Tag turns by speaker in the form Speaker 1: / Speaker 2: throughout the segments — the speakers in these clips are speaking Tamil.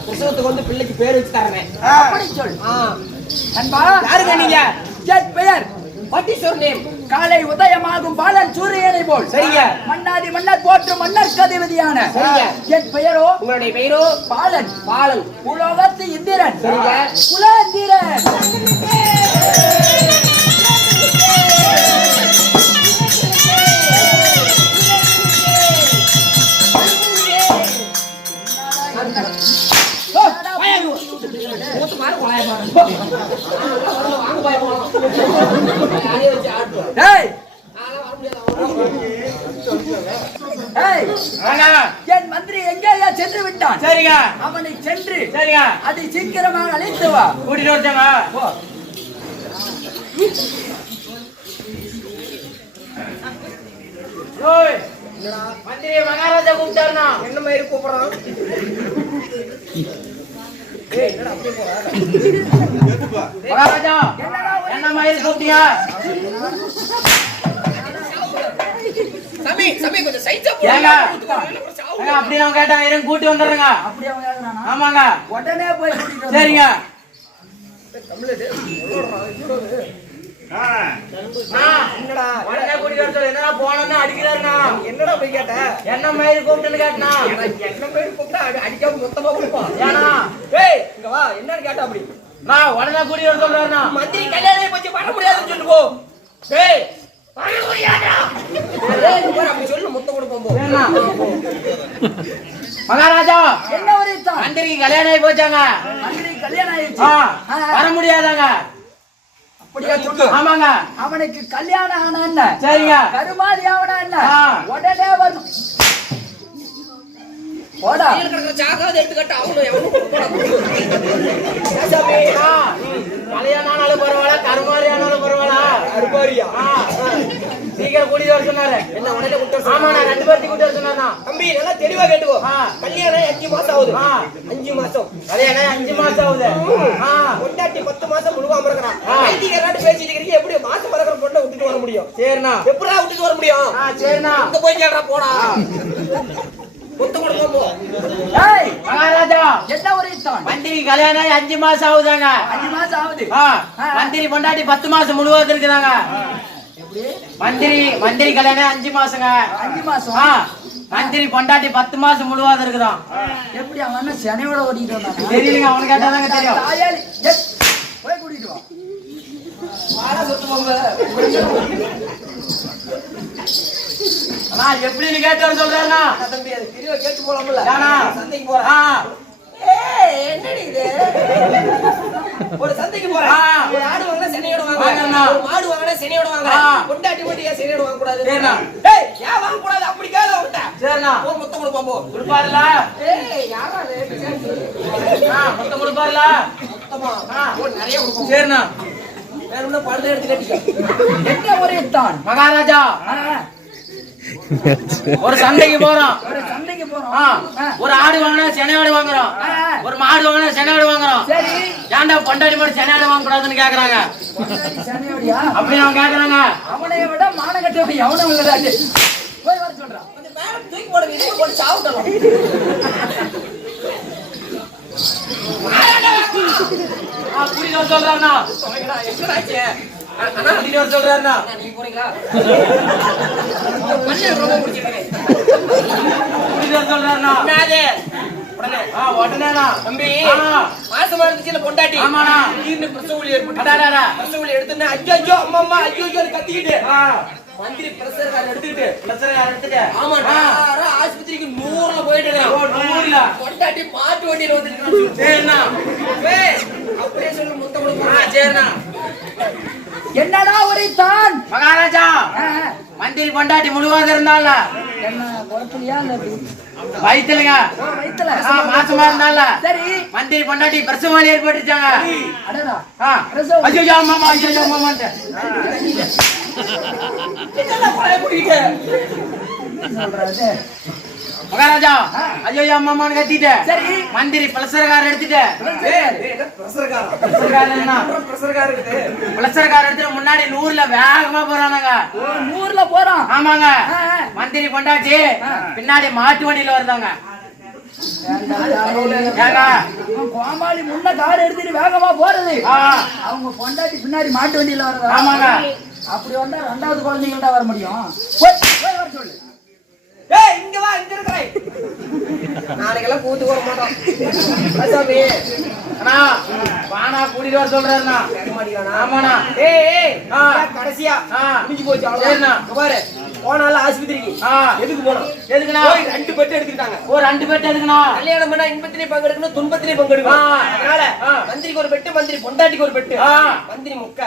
Speaker 1: பிரசவத்துக்கு வந்து பிள்ளைக்கு பேர் வச்சு தரேன்
Speaker 2: அப்படி சொல்.
Speaker 1: ஆ.
Speaker 2: நண்பா
Speaker 1: யாருங்க நீங்க?
Speaker 2: என் பெயர்
Speaker 1: வாட் இஸ் யுவர் நேம்.
Speaker 2: காலை உதயமாகும் பாலன் சூரியனை போல்.
Speaker 1: சரிங்க.
Speaker 2: மன்னாதி மன்னர் போற்று மன்னர் கதிபதியான.
Speaker 1: சரிங்க.
Speaker 2: என் பெயரோ?
Speaker 1: உங்களுடைய பெயரோ?
Speaker 2: பாலன்.
Speaker 1: பாலன்.
Speaker 2: உலகத்து இந்திரன்.
Speaker 1: சரிங்க.
Speaker 2: குலேந்திரன்.
Speaker 1: மூத்து
Speaker 2: என் மந்திரி எங்கேயா சென்று விட்டான்?
Speaker 3: சரிங்க
Speaker 2: அவனை சென்று
Speaker 3: சரிங்க
Speaker 2: அதை சீக்கிரமாக அழைத்து வா.
Speaker 3: கூட்டிட்டு. ஓய் மந்திரி மகாராஜா கூப்பிட்டாருண்ணா.
Speaker 1: என்ன மாதிரி கூப்பிடுறான்
Speaker 3: மகாராஜா என்ன மாதிரி கூப்பிட்டீங்க
Speaker 1: சமி சமி கொஞ்சம் சைஸா
Speaker 3: ஏங்க? ஏங்க, அப்படி நான் கேட்டாங்க இருங்க கூட்டி வந்துடுறேங்க.
Speaker 2: அப்படி அவன் கேக்குறானா?
Speaker 3: ஆமாங்க.
Speaker 2: உடனே போய் கூட்டிட்டு.
Speaker 3: சரிங்க.
Speaker 1: என்னடா?
Speaker 3: உடனே கூட்டிட்டு வர சொல்லு என்னடா போனோம்னா அடிக்கிறாருண்ணா
Speaker 1: என்னடா போய் கேட்ட?
Speaker 3: என்ன மாதிரி கூப்பிட்டுன்னு கேட்டனா?
Speaker 1: என்ன மாதிரி கூப்பிட்டா? அடி- அடிக்காம மொத்தமா கொடுப்பான்
Speaker 3: ஏன்னா?
Speaker 1: ஏய் இங்க வா. என்னன்னு கேட்டா அப்படி.
Speaker 3: நான் உடனே கூட்டிட்டு வர சொல்றாருண்ணா.
Speaker 1: மந்திரி கல்யாணம் பத்தி பண்ண முடியாதுன்னு சொல்லு போ ஏய் பண்ண முடியாதா ஏய் இங்க பாரு அப்படி சொல்லு மொத்தம் கொடுப்போம் போ
Speaker 3: சரிண்ணா. மகாராஜா!
Speaker 2: என்ன ஒரு தான்
Speaker 3: மந்திரிக்கு கல்யாணம் ஆகி போச்சாங்க
Speaker 2: மந்திரி கல்யாணம் ஆயிடுச்சு.
Speaker 3: வர முடியாதாங்க.
Speaker 2: அப்படியா சொல்லு
Speaker 3: ஆமாங்க.
Speaker 2: அவனுக்கு கல்யாணம் ஆனா என்ன?
Speaker 3: சரிங்க.
Speaker 2: கருமாதி ஆவனா என்ன?
Speaker 3: ஆ.
Speaker 2: உடனே வரும் போடா.
Speaker 1: கீழ கிடக்குற சாகாத எடுத்துக்கட்ட அவனும் எவனும்
Speaker 3: கல்யாணம் ஆனாலும் பரவாயில்ல கருமாரி ஆனாலும் பரவாயில்ல.
Speaker 1: அருபாரியா
Speaker 3: ஆ, சீக்கிரம் கூட்டிட்டு வர சொன்னாரு.
Speaker 1: என்ன உடனே விட்டு
Speaker 3: ஆமா நான் ரெண்டு பேர்த்தையும் கூட்டிட்டு வர சொன்னாருண்ணா.
Speaker 1: தம்பி நல்லா தெளிவா கேட்டுக்கோ. கல்யாணம் அஞ்சு மாசம் ஆகுது. அஞ்சு மாசம்.
Speaker 3: கல்யாணம் அஞ்சு மாசம் ஆகுது. ஆ,
Speaker 1: பொண்டாட்டி பத்து மாசம்
Speaker 3: ஆ.
Speaker 1: வைத்தியக்காரன் பேசிட்டு இருக்கீங்க? எப்படி மாசம் பிறக்கிற பொண்ணை விட்டுட்டு வர முடியும்?
Speaker 3: சரிண்ணா.
Speaker 1: எப்படா விட்டுட்டு வர முடியும்?
Speaker 3: ஆ சரிண்ணா.
Speaker 1: அங்க போய் கேட்டா போடா.
Speaker 3: கல்யாணம் ஆகி அஞ்சு மாசம் ஆகுதாங்க.
Speaker 2: அஞ்சு மாசம் ஆகுது.
Speaker 3: மந்திரி பொண்டாட்டி பத்து மாசம் முழுவதும் இருக்குதாங்க. மந்திரி மந்திரி கல்யாணம் அஞ்சு மாசங்க.
Speaker 2: அஞ்சு மாசம்?
Speaker 3: ஆ, மந்திரி பொண்டாட்டி பத்து மாசம் முழுவதும் இருக்குதாம்.
Speaker 2: எப்படி அவன் என்ன சனையோட ஓடிட்டு வந்தானா?
Speaker 3: தெரியலங்க அவனுக்கு கேட்டாதாங்க தெரியும்.
Speaker 2: போய் கூட்டிட்டு வா.
Speaker 3: எப்படின்னு கேட்டு சொல்றாருண்ணா.
Speaker 1: தம்பி அது தெளிவா கேட்டு போலாம்ல? சந்தைக்கு போறேன். என்னடி இது? ஒரு சந்தைக்கு போறேன். ஆடு வாங்கினா சென்னையோட ஒரு மாடு வாங்கினா சென்னையோட வாங்குறேன்.
Speaker 3: ஆ.
Speaker 1: பொண்டாட்டி மட்டும் ஏன் சென்னையோட வாங்க கூடாது
Speaker 3: சரிண்ணா.
Speaker 1: ஏய் ஏன் வாங்க கூடாது அப்படி கேளு
Speaker 3: சரிண்ணா
Speaker 1: போ மொத்தம் கொடுப்போம் போ
Speaker 3: கொடுப்பாருல?
Speaker 1: ஏய் யாரா?
Speaker 3: ஆ, மொத்தம் கொடுப்பாருல?
Speaker 1: மொத்தமா?
Speaker 3: ஆ.
Speaker 1: நிறைய கொடுப்போம்.
Speaker 3: சரிண்ணா.
Speaker 1: வேற ஒன்றும் பழுத எடுத்து கட்டிக்க
Speaker 2: என்ன ஒரு தான்
Speaker 3: மகாராஜா. ஒரு போறோம் ஆ,
Speaker 2: ஆ,
Speaker 3: ஒரு ஆடு வாங்கினா சென்னையாடு வாங்குறோம்.
Speaker 2: ஆ,
Speaker 3: ஒரு மாடு வாங்கினா சென்னையாடு வாங்குறோம்.
Speaker 2: சரி.
Speaker 3: ஏன்டா பொண்டாடி மட்டும் சென்னையாடு வாங்க கூடாதுன்னு கேக்குறாங்க? அப்படி அவங்க கேக்குறாங்க.
Speaker 2: அவனை விட மானகட்டவன் எவனும் உள்ளதாட்டு போய் வர சொல்றான்
Speaker 1: தூக்கி போட இது போட்டு
Speaker 3: ஆ, கூட்டிட்டு வர சொல்றாருண்ணா?
Speaker 1: நீங்க போறீங்களா? ரொம்ப பிடிச்சிருக்கு.
Speaker 3: உடனேண்ணா.
Speaker 1: தம்பி
Speaker 3: ஆ.
Speaker 1: மாசமா இருந்துச்சுல பொண்டாட்டி
Speaker 3: ஆமாண்ணா.
Speaker 1: திடீர்னு பிரசவ வலி ஏற்பட்டு
Speaker 3: அடாடாடா.
Speaker 1: பிரசவ வலி எடுத்துன்னு ஐயோ ஐயோ அம்மா அம்மா ஐயோ ஐயோ கத்திக்கிட்டு
Speaker 3: ஆ,
Speaker 1: மந்திரி பிரஷர் கார் எடுத்துக்கிட்டு
Speaker 3: எடுத்துட்டு. ஆ.
Speaker 1: நேரா ஆஸ்பத்திரிக்கு நூறுல போயிட்டு
Speaker 3: நூறுல.
Speaker 1: பொண்டாட்டி மாட்டு வண்டியில வந்துட்டு
Speaker 3: சரிண்ணா.
Speaker 1: அப்படியே சொல்லு முத்தம்
Speaker 3: ஆ,
Speaker 1: கொடுக்கும்
Speaker 3: சரிண்ணா.
Speaker 2: என்னடா உரைத்தான்
Speaker 3: மகாராஜா மந்திரி பொண்டாட்டி முழுவதும் இருந்தால
Speaker 2: என்ன குழப்பலையா இல்ல?
Speaker 3: வயிற்றுலங்க மாசமா இருந்தால.
Speaker 2: சரி.
Speaker 3: மந்திரி பொண்டாட்டி பிரசவ வலி ஏற்பட்டுச்சாங்க
Speaker 2: அடடா.
Speaker 3: ஐயோ மாமா ஐயோ மாமான்ட்டு
Speaker 1: இதெல்லாம் பழைய
Speaker 3: மகாராஜா ஐயோ மாமான்னு கத்திட்டு.
Speaker 2: சரி.
Speaker 3: மந்திரி பலசரக்கார எடுத்துட்டு.
Speaker 1: பிரஷர் கார்
Speaker 3: பலசரக்காரன்னா
Speaker 1: பிரஷர் கார் இருக்குது
Speaker 3: பலசரக்கார எடுத்துட்டு முன்னாடி நூறுல வேகமா போறானுங்க.
Speaker 2: நூறுல போறான்.
Speaker 3: ஆமாங்க. மந்திரி பொண்டாட்டி பின்னாடி மாட்டு வண்டியில வருதாங்க.
Speaker 2: கோமாளி முன்ன கார் எடுத்துட்டு வேகமா போறது. அவங்க பொண்டாட்டி பின்னாடி மாட்டு வண்டியில வரதா
Speaker 3: ஆமாங்க.
Speaker 2: அப்படி வந்தா ரெண்டாவது குழந்தைங்கள்ட்ட வர முடியும். சொல்லு.
Speaker 1: ஏய் இங்க வா இங்க நாளைக்கெல்லாம் கூத்து வர மாட்டோம்.
Speaker 3: அண்ணா வானா கூட்டிட்டு வர ஆமாண்ணா.
Speaker 1: ஏய் ஏய் கடைசியா. முடிஞ்சு போச்சு பாரு. போனால ஆஸ்பத்திரிக்கு. எதுக்கு போனோம்?
Speaker 3: எதுக்குண்ணா?
Speaker 1: ரெண்டு பெட்டு எடுத்துக்கிட்டாங்க.
Speaker 3: ஒரு ரெண்டு பேர்ட்ட எதுக்குண்ணா?
Speaker 1: கல்யாணம் பண்ணா இன்பத்திலே பங்கெடுக்கணும் துன்பத்திலே பங்கெடுக்கணும். அதனால. மந்திரிக்கு ஒரு பெட்டு மந்திரி பொண்டாட்டிக்கு ஒரு பெட்டு. மந்திரி முக்க.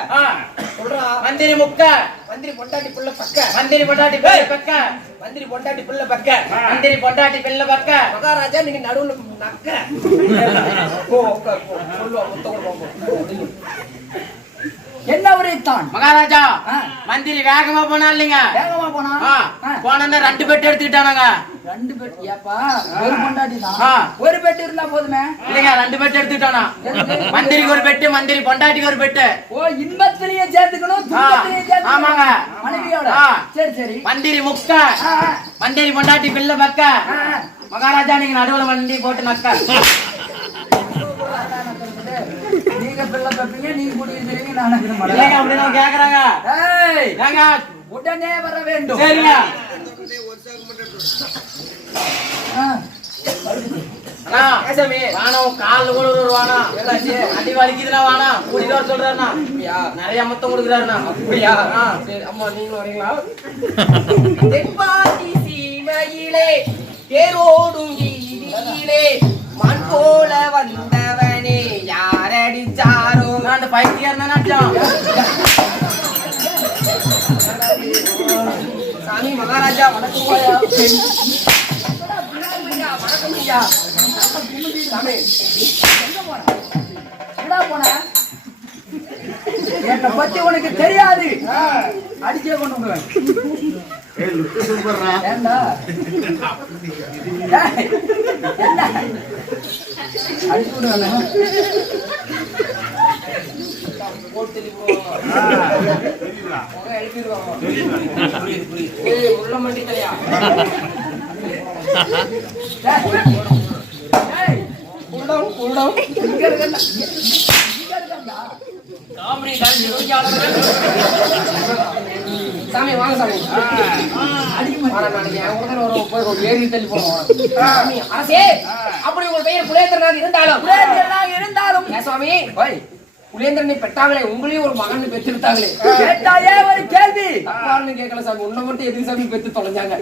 Speaker 1: சொல்றா.
Speaker 3: மந்திரி முக்க.
Speaker 1: மந்திரி பொண்டாட்டி புள்ள பக்க.
Speaker 3: மந்திரி பொண்டாட்டி பிள்ளை பக்க.
Speaker 1: மந்திரி பொண்டாட்டி புள்ள பக்க.
Speaker 3: மந்திரி பொண்டாட்டி பிள்ளை பக்க.
Speaker 1: மகாராஜா நீங்க நடுவுல நக்க. போ போ. சொல்லுவா முத்தம்
Speaker 2: என்ன உரைத்தான்?
Speaker 3: மகாராஜா. மந்திரி வேகமா போனா இல்லைங்க.
Speaker 2: போனா?
Speaker 3: ரெண்டு பெட்டு எடுத்துக்கிட்டானுங்க.
Speaker 2: ரெண்டு பெட் ஏப்பா ஒரு பொண்டாட்டி
Speaker 3: ஆ.
Speaker 2: தான் ஒரு பெட் இருந்தா போதுமே?
Speaker 3: இல்லைங்க ரெண்டு பெட்டு எடுத்துக்கிட்டானா? மந்திரிக்கு ஒரு பெட்டு மந்திரி பொண்டாட்டிக்கு ஒரு பெட்டு.
Speaker 2: ஓ இன்பத்திலேயே சேர்த்துக்கணும் துன்பத்திலேயே சேர்த்துக்கணும்
Speaker 3: ஆமாங்க.
Speaker 2: மனைவியோட.
Speaker 3: ஆ.
Speaker 2: சரி சரி.
Speaker 3: மந்திரி முக்க. மந்திரி பொண்டாட்டி பிள்ளை
Speaker 2: ஆ.
Speaker 3: மகாராஜா நீங்க நடுவுல வண்டி போட்டு நக்க
Speaker 2: நீங்க பிள்ளை பெப்பீங்க நீங்க குடிக்கிறீங்க நான்.
Speaker 3: அப்படின்னு கேக்குறாங்க. ஏங்க
Speaker 2: உடனே வர வேண்டும்.
Speaker 3: கூட வானம்
Speaker 1: என்னாச்சு?
Speaker 3: அடி வலிக்குதுன்னா வானம் கூட்டிட்டு வர சொல்றாருண்ணா. நிறைய முத்தம் கொடுக்குறாருண்ணா.
Speaker 1: அப்படியா. சரி அம்மா நீங்களும் வரீங்களா? தென்பாண்டி சீமையிலே தேரோடும் வீதியிலே மண் போல வந்தவனே யாரடிச்சாரோ?
Speaker 3: நான் அந்த பைத்தியம்
Speaker 1: சாமி மகாராஜா வணக்கம். வணக்கம் ஐயா. சாமி
Speaker 2: எங்கடா போன? என்னை பத்தி உனக்கு தெரியாது. அடிச்சே கொண்டு அடிச்சு விடுவேன்
Speaker 1: சாமி வாங்க சாமி ஏரி தள்ளி. சாமி, அரசே, அப்படி உங்கள் பெயர் புலேந்திரனாக இருந்தாலும்
Speaker 2: இருந்தாலும்
Speaker 1: சுவாமி புலேந்திரனை பெற்றாங்களே உங்களையும் ஒரு மகன் பெற்றெடுத்தாங்களே
Speaker 2: கேட்டாயே ஒரு கேள்வி.
Speaker 1: தப்பான்னு கேட்கல சாமி உன்னை மட்டும் எதுக்கு சாமி பெத்து தொலைஞ்சாங்க?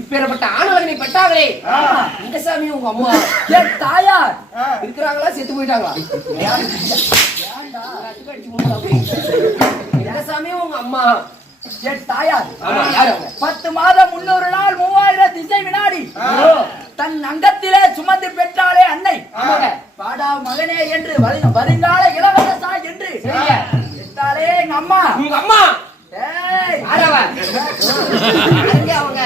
Speaker 1: இப்பேற்பட்ட ஆணவனை பெற்றாங்களே இந்த சாமி உங்க அம்மா?
Speaker 2: என் தாயார்.
Speaker 1: இருக்கிறாங்களா செத்து போயிட்டாங்களா? இந்த சாமி உங்க அம்மா?
Speaker 2: என் தாயார். பத்து மாதம் முன்னூறு நாள் மூவாயிரம் திசை வினாடி. தன் அங்கத்திலே சுமந்து பெற்றாளே அன்னை. பாடா மகனே என்று வரு- வருங்கால இளவரசா என்று. பெற்றாளே எங்க அம்மா.
Speaker 1: உங்க அம்மா. அவங்க.